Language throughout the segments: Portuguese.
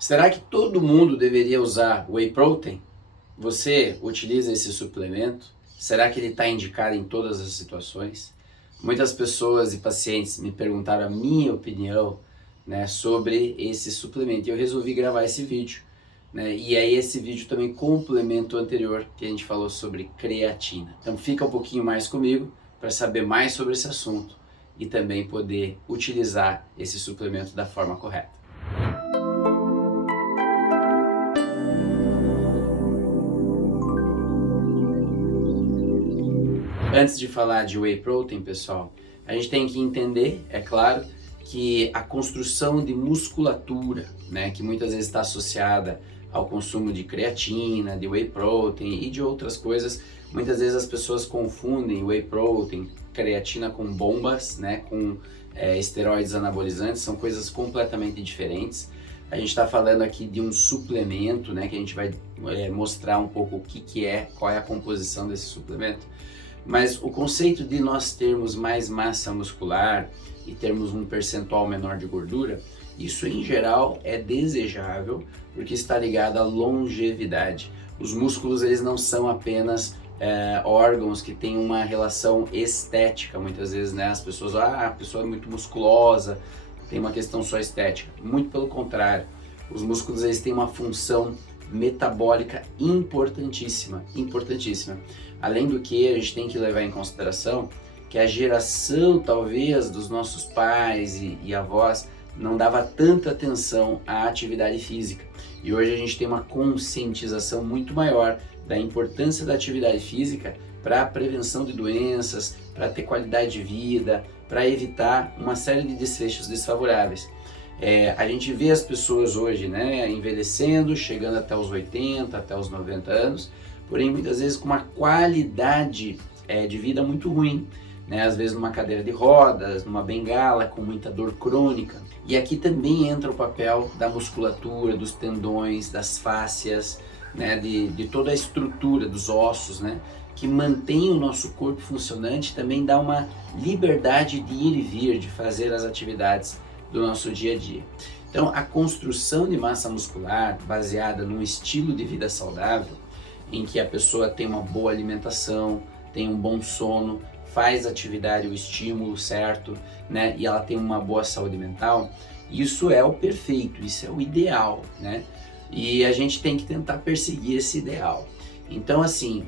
Será que todo mundo deveria usar whey protein? Você utiliza esse suplemento? Será que ele está indicado em todas as situações? Muitas pessoas e pacientes me perguntaram a minha opinião, né, sobre esse suplemento e eu resolvi gravar esse vídeo, né? E aí esse vídeo também complementa o anterior que a gente falou sobre creatina. Então fica um pouquinho mais comigo para saber mais sobre esse assunto e também poder utilizar esse suplemento da forma correta. Antes de falar de whey protein, pessoal, a gente tem que entender, é claro, que a construção de musculatura, né, que muitas vezes está associada ao consumo de creatina, de whey protein e de outras coisas, muitas vezes as pessoas confundem whey protein, creatina com bombas, né, com esteroides anabolizantes, são coisas completamente diferentes. A gente está falando aqui de um suplemento, né, que a gente vai mostrar um pouco o que é, qual é a composição desse suplemento. Mas o conceito de nós termos mais massa muscular e termos um percentual menor de gordura, isso em geral é desejável porque está ligado à longevidade. Os músculos eles não são apenas órgãos que têm uma relação estética, muitas vezes, né? As pessoas, a pessoa é muito musculosa, tem uma questão só estética. Muito pelo contrário, os músculos eles têm uma função metabólica importantíssima, importantíssima. Além do que, a gente tem que levar em consideração que a geração, talvez, dos nossos pais e avós não dava tanta atenção à atividade física. E hoje a gente tem uma conscientização muito maior da importância da atividade física para a prevenção de doenças, para ter qualidade de vida, para evitar uma série de desfechos desfavoráveis. A gente vê as pessoas hoje, né, envelhecendo, chegando até os 80, até os 90 anos, porém muitas vezes com uma qualidade de vida muito ruim, né, às vezes numa cadeira de rodas, numa bengala, com muita dor crônica. E aqui também entra o papel da musculatura, dos tendões, das fáscias, né, de toda a estrutura dos ossos, né, que mantém o nosso corpo funcionante, também dá uma liberdade de ir e vir, de fazer as atividades do nosso dia a dia. Então, a construção de massa muscular baseada num estilo de vida saudável, em que a pessoa tem uma boa alimentação, tem um bom sono, faz atividade, o estímulo certo, né, e ela tem uma boa saúde mental, isso é o perfeito, isso é o ideal, né? E a gente tem que tentar perseguir esse ideal. Então, assim,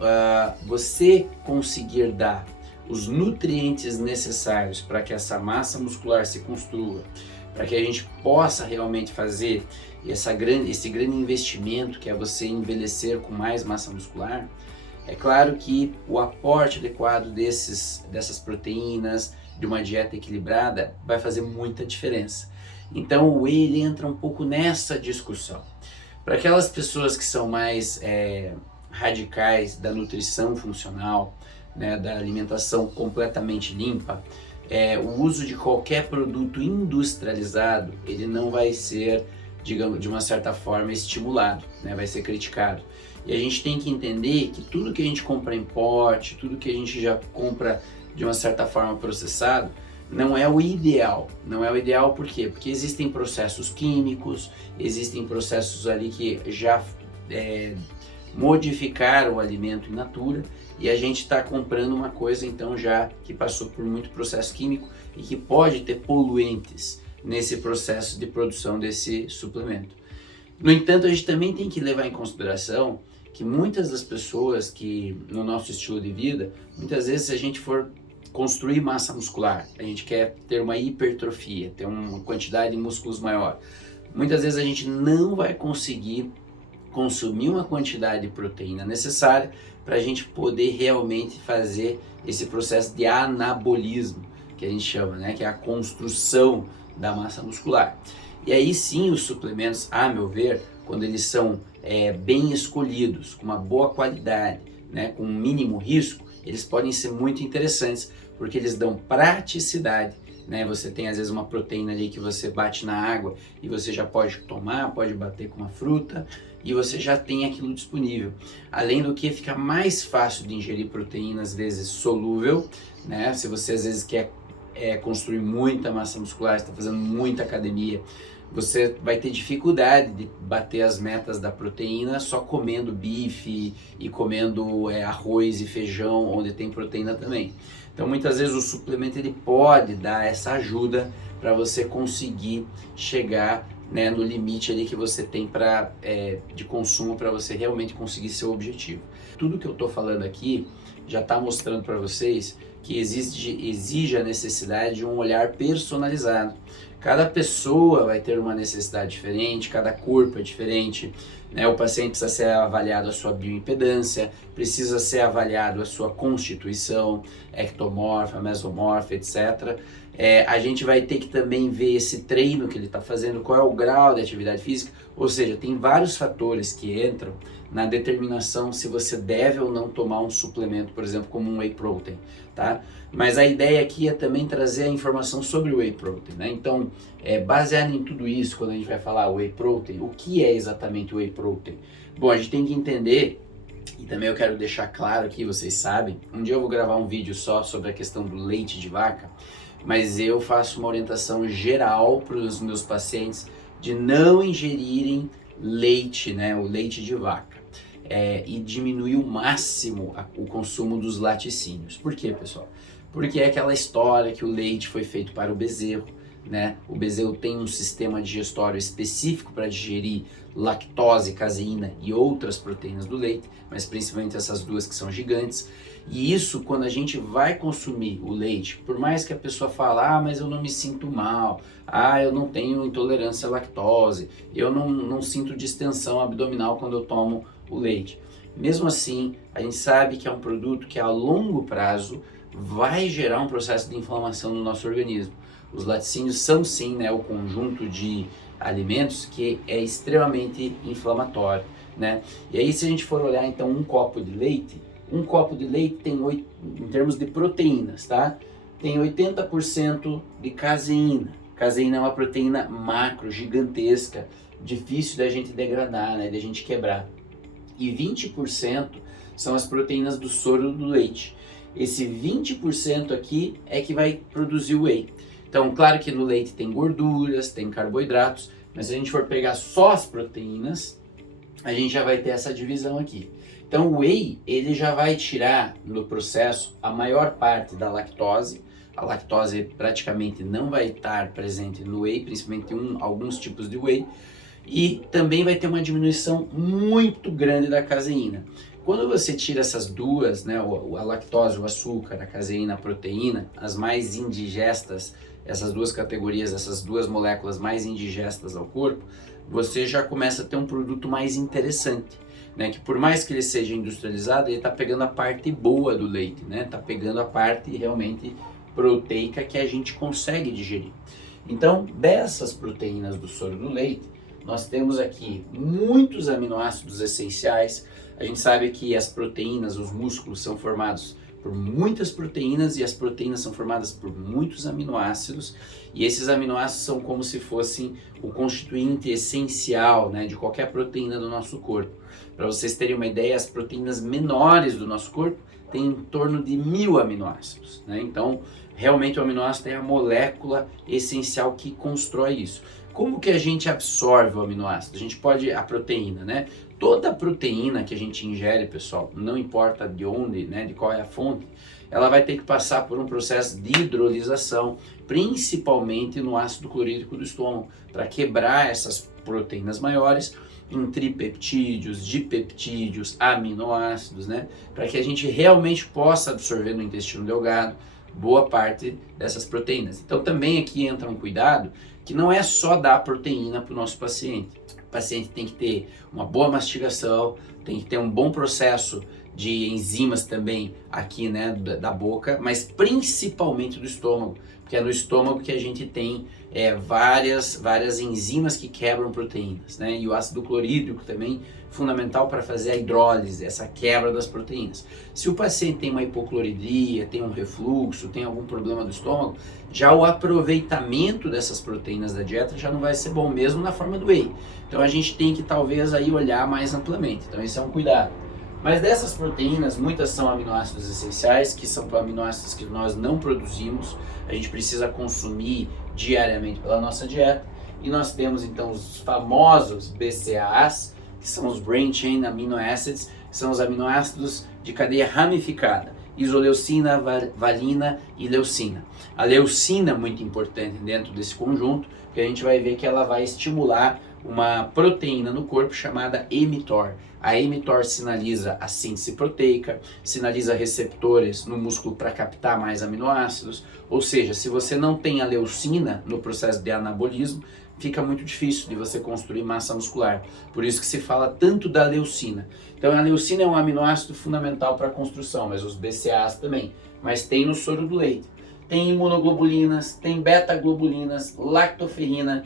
você conseguir dar os nutrientes necessários para que essa massa muscular se construa, para que a gente possa realmente fazer esse grande investimento que é você envelhecer com mais massa muscular, é claro que o aporte adequado dessas proteínas, de uma dieta equilibrada, vai fazer muita diferença. Então o whey ele entra um pouco nessa discussão. Para aquelas pessoas que são mais radicais da nutrição funcional, né, da alimentação completamente limpa, o uso de qualquer produto industrializado, ele não vai ser, digamos, de uma certa forma estimulado, né, vai ser criticado. E a gente tem que entender que tudo que a gente compra em pote, tudo que a gente já compra de uma certa forma processado, não é o ideal. Não é o ideal por quê? Porque existem processos químicos, existem processos ali que já modificaram o alimento in natura e a gente está comprando uma coisa então já que passou por muito processo químico e que pode ter poluentes nesse processo de produção desse suplemento. No entanto, a gente também tem que levar em consideração que muitas das pessoas que no nosso estilo de vida, muitas vezes se a gente for construir massa muscular, a gente quer ter uma hipertrofia, ter uma quantidade de músculos maior, muitas vezes a gente não vai conseguir consumir uma quantidade de proteína necessária para a gente poder realmente fazer esse processo de anabolismo, que a gente chama, né, que é a construção da massa muscular. E aí sim os suplementos, a meu ver, quando eles são bem escolhidos, com uma boa qualidade, né, com um mínimo risco, eles podem ser muito interessantes, porque eles dão praticidade, né? Você tem às vezes uma proteína ali que você bate na água e você já pode tomar, pode bater com uma fruta e você já tem aquilo disponível. Além do que fica mais fácil de ingerir proteína, às vezes solúvel, né? Se você às vezes quer construir muita massa muscular, está fazendo muita academia, você vai ter dificuldade de bater as metas da proteína só comendo bife e comendo arroz e feijão, onde tem proteína também. Então muitas vezes o suplemento ele pode dar essa ajuda para você conseguir chegar, né, no limite ali que você tem de consumo para você realmente conseguir seu objetivo. Tudo que eu estou falando aqui já está mostrando para vocês que exige a necessidade de um olhar personalizado. Cada pessoa vai ter uma necessidade diferente, cada corpo é diferente, né? O paciente precisa ser avaliado a sua bioimpedância, precisa ser avaliado a sua constituição, ectomorfa, mesomorfa, etc. A gente vai ter que também ver esse treino que ele está fazendo, qual é o grau de atividade física, ou seja, tem vários fatores que entram na determinação se você deve ou não tomar um suplemento, por exemplo, como um whey protein, tá? Mas a ideia aqui é também trazer a informação sobre o whey protein, né? Então, baseado em tudo isso, quando a gente vai falar whey protein, o que é exatamente o whey protein? Bom, a gente tem que entender, e também eu quero deixar claro aqui, vocês sabem, um dia eu vou gravar um vídeo só sobre a questão do leite de vaca, mas eu faço uma orientação geral para os meus pacientes de não ingerirem leite, né, o leite de vaca, e diminuir o máximo o consumo dos laticínios. Por quê, pessoal? Porque é aquela história que o leite foi feito para o bezerro, né? O bezerro tem um sistema digestório específico para digerir lactose, caseína e outras proteínas do leite, mas principalmente essas duas que são gigantes. E isso, quando a gente vai consumir o leite, por mais que a pessoa fale, mas eu não me sinto mal, eu não tenho intolerância à lactose, eu não sinto distensão abdominal quando eu tomo o leite. Mesmo assim, a gente sabe que é um produto que a longo prazo vai gerar um processo de inflamação no nosso organismo. Os laticínios são sim, né, o conjunto de alimentos que é extremamente inflamatório, né? E aí se a gente for olhar então um copo de leite tem, em termos de proteínas, tá? Tem 80% de caseína. Caseína é uma proteína macro, gigantesca, difícil da gente degradar, né, da gente quebrar. E 20% são as proteínas do soro do leite. Esse 20% aqui é que vai produzir o whey. Então, claro que no leite tem gorduras, tem carboidratos, mas se a gente for pegar só as proteínas, a gente já vai ter essa divisão aqui. Então, o whey, ele já vai tirar no processo a maior parte da lactose. A lactose praticamente não vai estar presente no whey, principalmente alguns tipos de whey. E também vai ter uma diminuição muito grande da caseína. Quando você tira essas duas, né, a lactose, o açúcar, a caseína, a proteína, as mais indigestas, essas duas categorias, essas duas moléculas mais indigestas ao corpo, você já começa a ter um produto mais interessante, né, que por mais que ele seja industrializado, ele está pegando a parte boa do leite, né, está pegando a parte realmente proteica que a gente consegue digerir. Então, dessas proteínas do soro do leite, nós temos aqui muitos aminoácidos essenciais. A gente sabe que as proteínas, os músculos são formados por muitas proteínas e as proteínas são formadas por muitos aminoácidos, e esses aminoácidos são como se fossem o constituinte essencial, né, de qualquer proteína do nosso corpo. Para vocês terem uma ideia, as proteínas menores do nosso corpo têm em torno de 1000 aminoácidos, né? Então, realmente o aminoácido é a molécula essencial que constrói isso. Como que a gente absorve o aminoácido? A proteína, né? Toda proteína que a gente ingere, pessoal, não importa de onde, né, de qual é a fonte, ela vai ter que passar por um processo de hidrolisação, principalmente no ácido clorídrico do estômago, para quebrar essas proteínas maiores em tripeptídeos, dipeptídeos, aminoácidos, né, para que a gente realmente possa absorver no intestino delgado boa parte dessas proteínas. Então também aqui entra um cuidado que não é só dar proteína para o nosso paciente. O paciente tem que ter uma boa mastigação, tem que ter um bom processo de enzimas também aqui, né, da boca, mas principalmente do estômago, porque é no estômago que a gente tem várias enzimas que quebram proteínas, né, e o ácido clorídrico também fundamental para fazer a hidrólise, essa quebra das proteínas. Se o paciente tem uma hipocloridria, tem um refluxo, tem algum problema do estômago, já o aproveitamento dessas proteínas da dieta já não vai ser bom, mesmo na forma do whey. Então a gente tem que talvez aí olhar mais amplamente, então esse é um cuidado. Mas dessas proteínas, muitas são aminoácidos essenciais, que são aminoácidos que nós não produzimos, a gente precisa consumir diariamente pela nossa dieta. e nós temos então os famosos BCAAs, que são os Brain Chain Amino Acids, que são os aminoácidos de cadeia ramificada, isoleucina, valina e leucina. A leucina é muito importante dentro desse conjunto, porque a gente vai ver que ela vai estimular uma proteína no corpo chamada mTOR. A mTOR sinaliza a síntese proteica, sinaliza receptores no músculo para captar mais aminoácidos, ou seja, se você não tem a leucina no processo de anabolismo, fica muito difícil de você construir massa muscular. Por isso que se fala tanto da leucina. Então a leucina é um aminoácido fundamental para a construção, mas os BCAAs também. Mas tem no soro do leite. Tem imunoglobulinas, tem beta-globulinas, lactoferrina,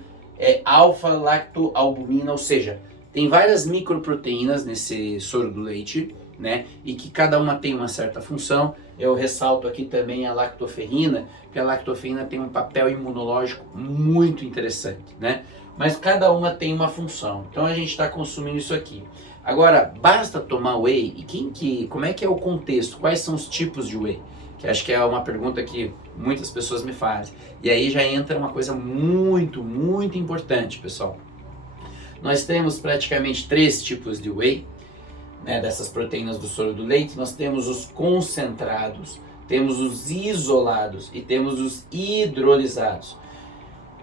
alfa-lactoalbumina, ou seja, tem várias microproteínas nesse soro do leite, né? E que cada uma tem uma certa função. Eu ressalto aqui também a lactoferrina, porque a lactoferrina tem um papel imunológico muito interessante, né? Mas cada uma tem uma função. Então a gente está consumindo isso aqui. Agora, basta tomar whey? E como é que é o contexto? Quais são os tipos de whey? Que acho que é uma pergunta que muitas pessoas me fazem. E aí já entra uma coisa muito, muito importante, pessoal. Nós temos praticamente 3 tipos de whey, né, dessas proteínas do soro do leite. Nós temos os concentrados, temos os isolados e temos os hidrolisados.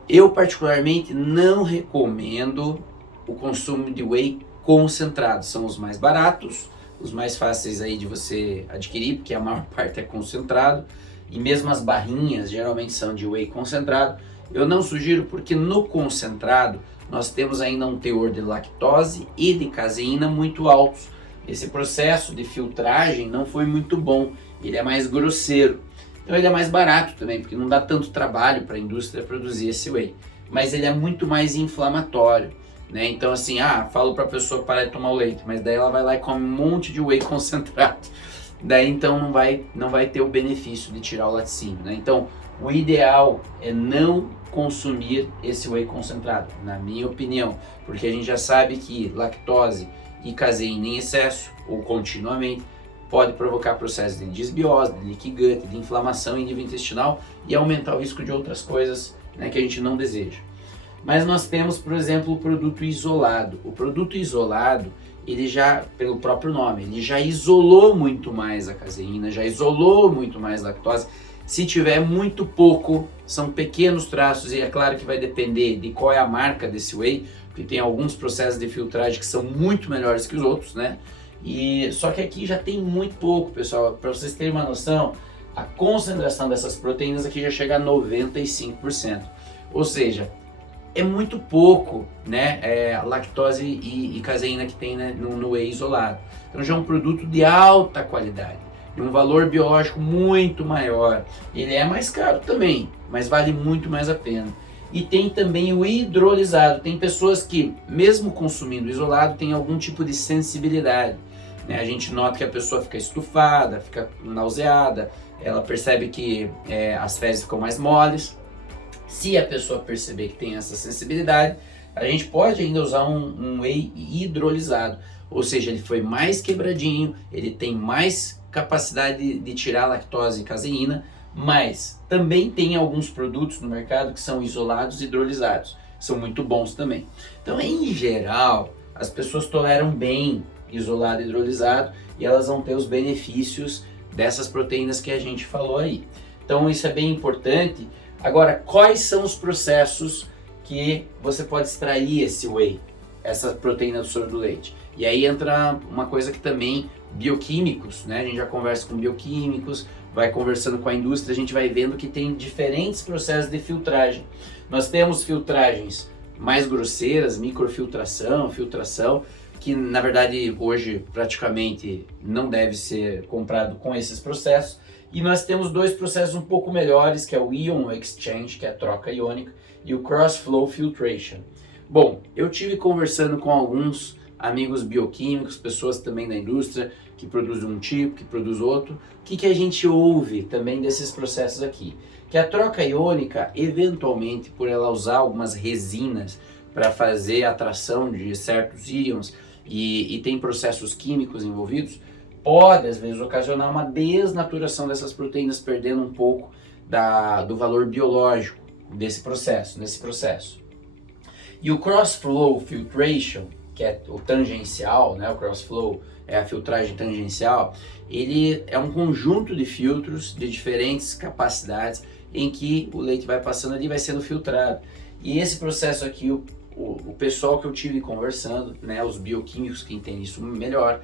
Eu particularmente não recomendo o consumo de whey concentrado. São os mais baratos, os mais fáceis aí de você adquirir, porque a maior parte é concentrado. E mesmo as barrinhas geralmente são de whey concentrado. Eu não sugiro porque no concentrado nós temos ainda um teor de lactose e de caseína muito altos. Esse processo de filtragem não foi muito bom, ele é mais grosseiro. Então ele é mais barato também, porque não dá tanto trabalho para a indústria produzir esse whey. Mas ele é muito mais inflamatório, né? Então assim, falo para a pessoa parar de tomar o leite, mas daí ela vai lá e come um monte de whey concentrado. Daí então não vai ter o benefício de tirar o laticínio, né? Então o ideal é não consumir esse whey concentrado, na minha opinião, porque a gente já sabe que lactose e caseína em excesso ou continuamente pode provocar processos de desbiose, de leaky gut, de inflamação em nível intestinal e aumentar o risco de outras coisas, né, que a gente não deseja. Mas nós temos, por exemplo, o produto isolado. O produto isolado, ele já, pelo próprio nome, ele já isolou muito mais a caseína, já isolou muito mais a lactose. Se tiver muito pouco, são pequenos traços, e é claro que vai depender de qual é a marca desse whey, porque tem alguns processos de filtragem que são muito melhores que os outros, né? Só que aqui já tem muito pouco, pessoal. Para vocês terem uma noção, a concentração dessas proteínas aqui já chega a 95%. Ou seja, é muito pouco, né? A lactose e caseína que tem, né, no whey isolado. Então já é um produto de alta qualidade, de um valor biológico muito maior. Ele é mais caro também, mas vale muito mais a pena. E tem também o hidrolisado. Tem pessoas que, mesmo consumindo isolado, tem algum tipo de sensibilidade, né? A gente nota que a pessoa fica estufada, fica nauseada, ela percebe que as fezes ficam mais moles. Se a pessoa perceber que tem essa sensibilidade, a gente pode ainda usar um whey hidrolisado. Ou seja, ele foi mais quebradinho, ele tem mais capacidade de tirar lactose e caseína, mas também tem alguns produtos no mercado que são isolados e hidrolisados, são muito bons também. Então, em geral, as pessoas toleram bem isolado e hidrolisado e elas vão ter os benefícios dessas proteínas que a gente falou aí. Então, isso é bem importante. Agora, quais são os processos que você pode extrair esse whey, essa proteína do soro do leite? E aí entra uma coisa que também, bioquímicos, né? A gente já conversa com bioquímicos, vai conversando com a indústria, a gente vai vendo que tem diferentes processos de filtragem. Nós temos filtragens mais grosseiras, microfiltração, filtração, que na verdade hoje praticamente não deve ser comprado com esses processos. E nós temos 2 processos um pouco melhores, que é o Ion Exchange, que é a troca iônica, e o Cross Flow Filtration. Bom, eu tive conversando com alguns amigos bioquímicos, pessoas também da indústria, que produzem um tipo, que produz outro. O que a gente ouve também desses processos aqui? Que a troca iônica, eventualmente, por ela usar algumas resinas para fazer a atração de certos íons e tem processos químicos envolvidos, pode às vezes ocasionar uma desnaturação dessas proteínas, perdendo um pouco do valor biológico nesse processo. E o cross-flow filtration, que é o tangencial, né? O cross-flow é a filtragem tangencial, ele é um conjunto de filtros de diferentes capacidades em que o leite vai passando ali e vai sendo filtrado. E esse processo aqui, o pessoal que eu tive conversando, né, os bioquímicos que entendem isso melhor,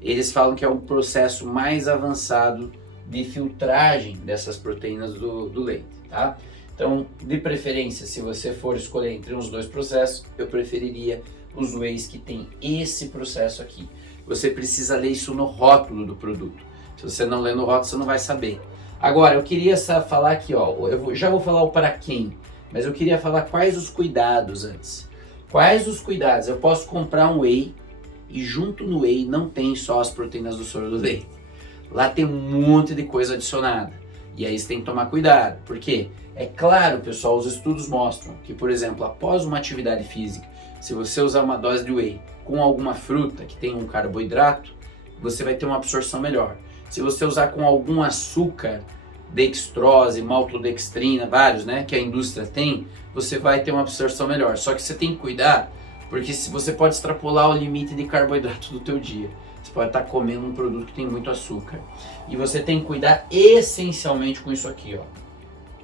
eles falam que é o processo mais avançado de filtragem dessas proteínas do leite, tá? Então, de preferência, se você for escolher entre os dois processos, eu preferiria os wheys que tem esse processo aqui. Você precisa ler isso no rótulo do produto. Se você não ler no rótulo, você não vai saber. Agora, eu queria falar aqui, ó, já vou falar o para quem, mas eu queria falar quais os cuidados antes. Quais os cuidados? Eu posso comprar um whey e junto no whey não tem só as proteínas do soro do leite. Lá tem um monte de coisa adicionada. E aí você tem que tomar cuidado. Por quê? É claro, pessoal, os estudos mostram que, por exemplo, após uma atividade física, se você usar uma dose de whey com alguma fruta que tem um carboidrato, você vai ter uma absorção melhor. Se você usar com algum açúcar, dextrose, maltodextrina, vários, né, que a indústria tem, você vai ter uma absorção melhor. Só que você tem que cuidar, porque se você pode extrapolar o limite de carboidrato do teu dia. Você pode estar comendo um produto que tem muito açúcar. E você tem que cuidar essencialmente com isso aqui, ó.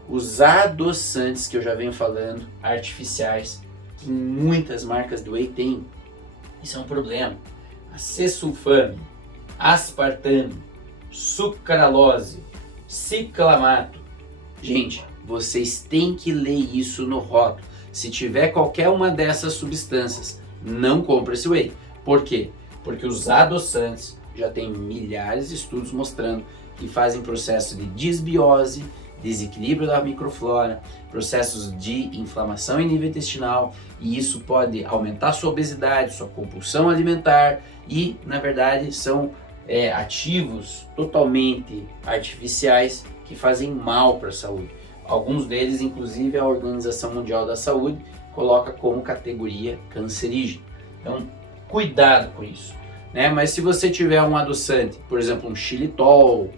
Os adoçantes que eu já venho falando, artificiais, que muitas marcas do whey têm. Isso é um problema. Acesulfame, aspartame, sucralose, ciclamato. Gente, vocês têm que ler isso no rótulo. Se tiver qualquer uma dessas substâncias, não compre esse whey. Por quê? Porque os adoçantes já tem milhares de estudos mostrando que fazem processo de disbiose, desequilíbrio da microflora, processos de inflamação em nível intestinal, e isso pode aumentar sua obesidade, sua compulsão alimentar, e na verdade são ativos totalmente artificiais que fazem mal para a saúde. Alguns deles, inclusive, a Organização Mundial da Saúde coloca como categoria cancerígena. Então, cuidado com isso, né? Mas se você tiver um adoçante, por exemplo, um xilitol,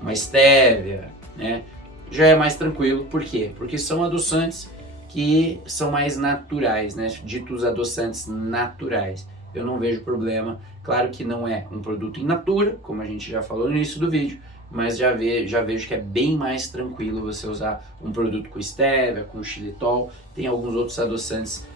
uma estévia, né, já é mais tranquilo. Por quê? Porque são adoçantes que são mais naturais, né? Ditos adoçantes naturais. Eu não vejo problema. Claro que não é um produto in natura, como a gente já falou no início do vídeo, mas já vejo que é bem mais tranquilo você usar um produto com estévia, com xilitol, tem alguns outros adoçantes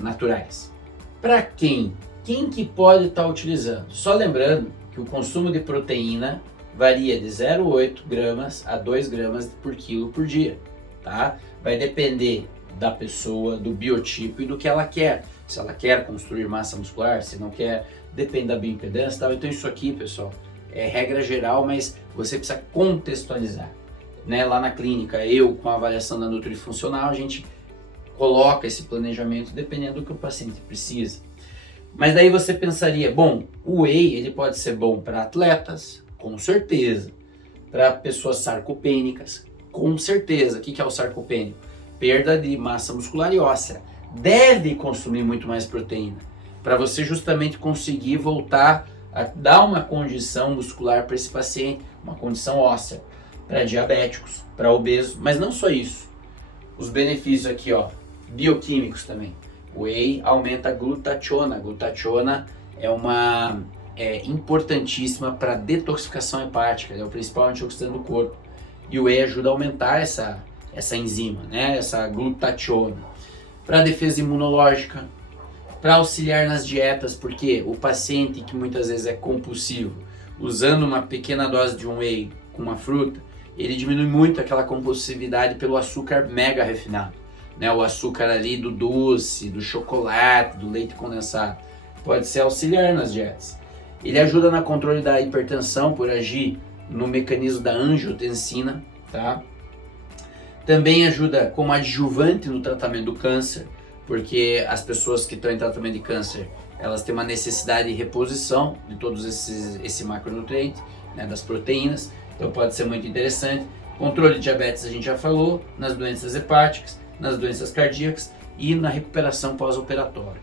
naturais. Para quem? Quem que pode estar utilizando? Só lembrando que o consumo de proteína varia de 0,8 gramas a 2 gramas por quilo por dia, tá? Vai depender da pessoa, do biotipo e do que ela quer. Se ela quer construir massa muscular, se não quer, depende da bioimpedância, tá? Então isso aqui, pessoal, é regra geral, mas você precisa contextualizar, né? Lá na clínica, eu com a avaliação da nutrifuncional, a gente coloca esse planejamento dependendo do que o paciente precisa. Mas daí você pensaria, bom, o whey ele pode ser bom para atletas, com certeza, para pessoas sarcopênicas, com certeza. O que é o sarcopênico? Perda de massa muscular e óssea. Deve consumir muito mais proteína, para você justamente conseguir voltar a dar uma condição muscular para esse paciente, uma condição óssea, para diabéticos, para obesos, mas não só isso. Os benefícios aqui, ó, bioquímicos também. O whey aumenta a glutationa. A glutationa é importantíssima para detoxificação hepática, é o principal antioxidante do corpo. E o whey ajuda a aumentar essa enzima, né? Essa glutationa. Para defesa imunológica, para auxiliar nas dietas, porque o paciente que muitas vezes é compulsivo, usando uma pequena dose de um whey com uma fruta, ele diminui muito aquela compulsividade pelo açúcar mega refinado, né? O açúcar ali do doce, do chocolate, do leite condensado. Pode ser auxiliar nas dietas. Ele ajuda no controle da hipertensão por agir no mecanismo da angiotensina, tá? Também ajuda como adjuvante no tratamento do câncer, porque as pessoas que estão em tratamento de câncer, elas têm uma necessidade de reposição de todos esse macronutriente, né, das proteínas, então pode ser muito interessante. Controle de diabetes a gente já falou, nas doenças hepáticas, nas doenças cardíacas e na recuperação pós-operatória.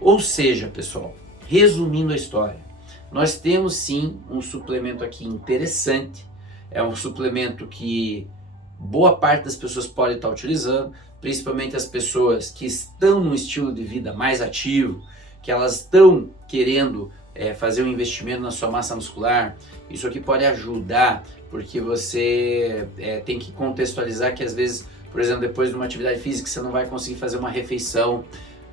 Ou seja, pessoal, resumindo a história, nós temos sim um suplemento aqui interessante, é um suplemento que boa parte das pessoas pode estar utilizando, principalmente as pessoas que estão num estilo de vida mais ativo, que elas estão querendo fazer um investimento na sua massa muscular. Isso aqui pode ajudar, porque você tem que contextualizar que às vezes, por exemplo, depois de uma atividade física, você não vai conseguir fazer uma refeição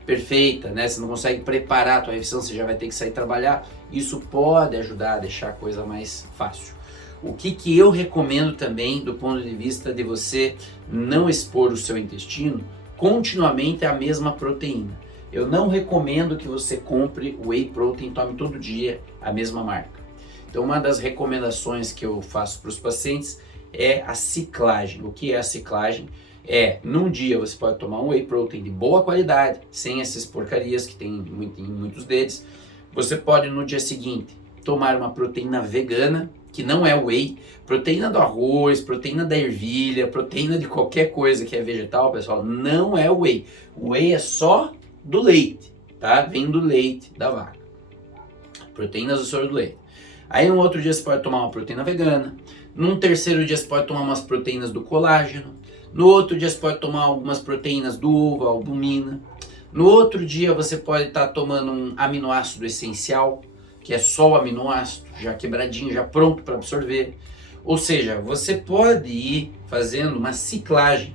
perfeita, né? Você não consegue preparar a tua refeição, você já vai ter que sair trabalhar. Isso pode ajudar a deixar a coisa mais fácil. O que eu recomendo também, do ponto de vista de você não expor o seu intestino, continuamente é a mesma proteína. Eu não recomendo que você compre whey protein, tome todo dia a mesma marca. Então, uma das recomendações que eu faço para os pacientes é a ciclagem. O que é a ciclagem? Num dia você pode tomar um whey protein de boa qualidade, sem essas porcarias que tem em muitos deles. Você pode no dia seguinte tomar uma proteína vegana, que não é whey, proteína do arroz, proteína da ervilha, proteína de qualquer coisa que é vegetal, pessoal, não é whey. O whey é só do leite, tá? Vem do leite da vaca. Proteínas do soro do leite. Aí um outro dia você pode tomar uma proteína vegana, num terceiro dia você pode tomar umas proteínas do colágeno, no outro dia você pode tomar algumas proteínas do ovo, albumina, no outro dia você pode estar tomando um aminoácido essencial, que é só o aminoácido, já quebradinho, já pronto para absorver. Ou seja, você pode ir fazendo uma ciclagem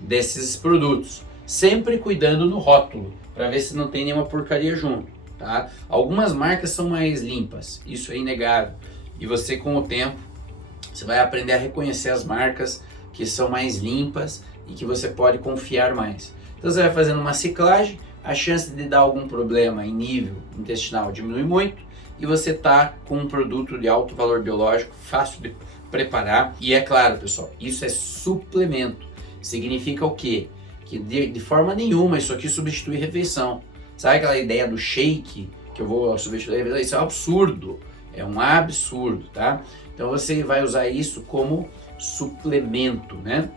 desses produtos, sempre cuidando no rótulo, para ver se não tem nenhuma porcaria junto, tá? Algumas marcas são mais limpas, isso é inegável. E você, com o tempo, você vai aprender a reconhecer as marcas que são mais limpas e que você pode confiar mais. Então você vai fazendo uma ciclagem, a chance de dar algum problema em nível intestinal diminui muito, e você tá com um produto de alto valor biológico, fácil de preparar. E é claro, pessoal, isso é suplemento. Significa o quê? Que de forma nenhuma isso aqui substitui refeição. Sabe aquela ideia do shake, que eu vou substituir a refeição? Isso é um absurdo, é um absurdo, tá? Então você vai usar isso como suplemento, né?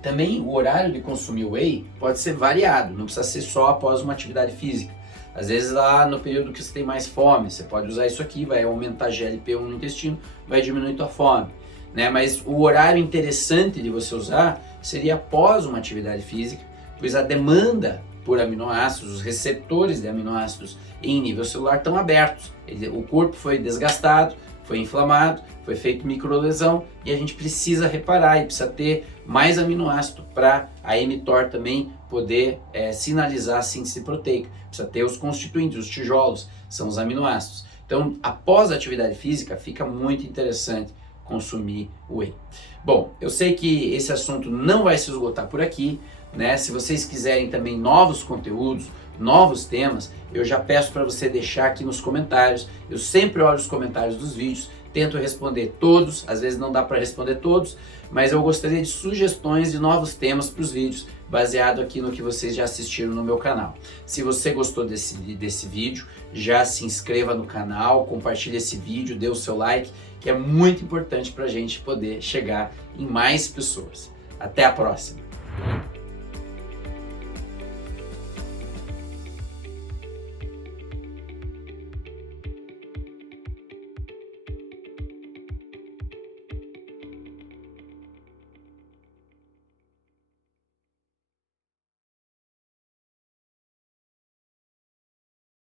Também o horário de consumir whey pode ser variado, não precisa ser só após uma atividade física. Às vezes lá no período que você tem mais fome, você pode usar isso aqui, vai aumentar GLP-1 no intestino, vai diminuir tua fome, né? Mas o horário interessante de você usar seria após uma atividade física, pois a demanda por aminoácidos, os receptores de aminoácidos em nível celular estão abertos. O corpo foi desgastado, foi inflamado, foi feito microlesão e a gente precisa reparar e precisa ter mais aminoácido para a mTOR também poder sinalizar a síntese proteica. Precisa ter os constituintes, os tijolos, são os aminoácidos. Então, após a atividade física, fica muito interessante consumir whey. Bom, eu sei que esse assunto não vai se esgotar por aqui, né? Se vocês quiserem também novos conteúdos, novos temas, eu já peço para você deixar aqui nos comentários. Eu sempre olho os comentários dos vídeos, tento responder todos, às vezes não dá para responder todos, mas eu gostaria de sugestões de novos temas para os vídeos, baseado aqui no que vocês já assistiram no meu canal. Se você gostou desse vídeo, já se inscreva no canal, compartilhe esse vídeo, dê o seu like, que é muito importante para a gente poder chegar em mais pessoas. Até a próxima!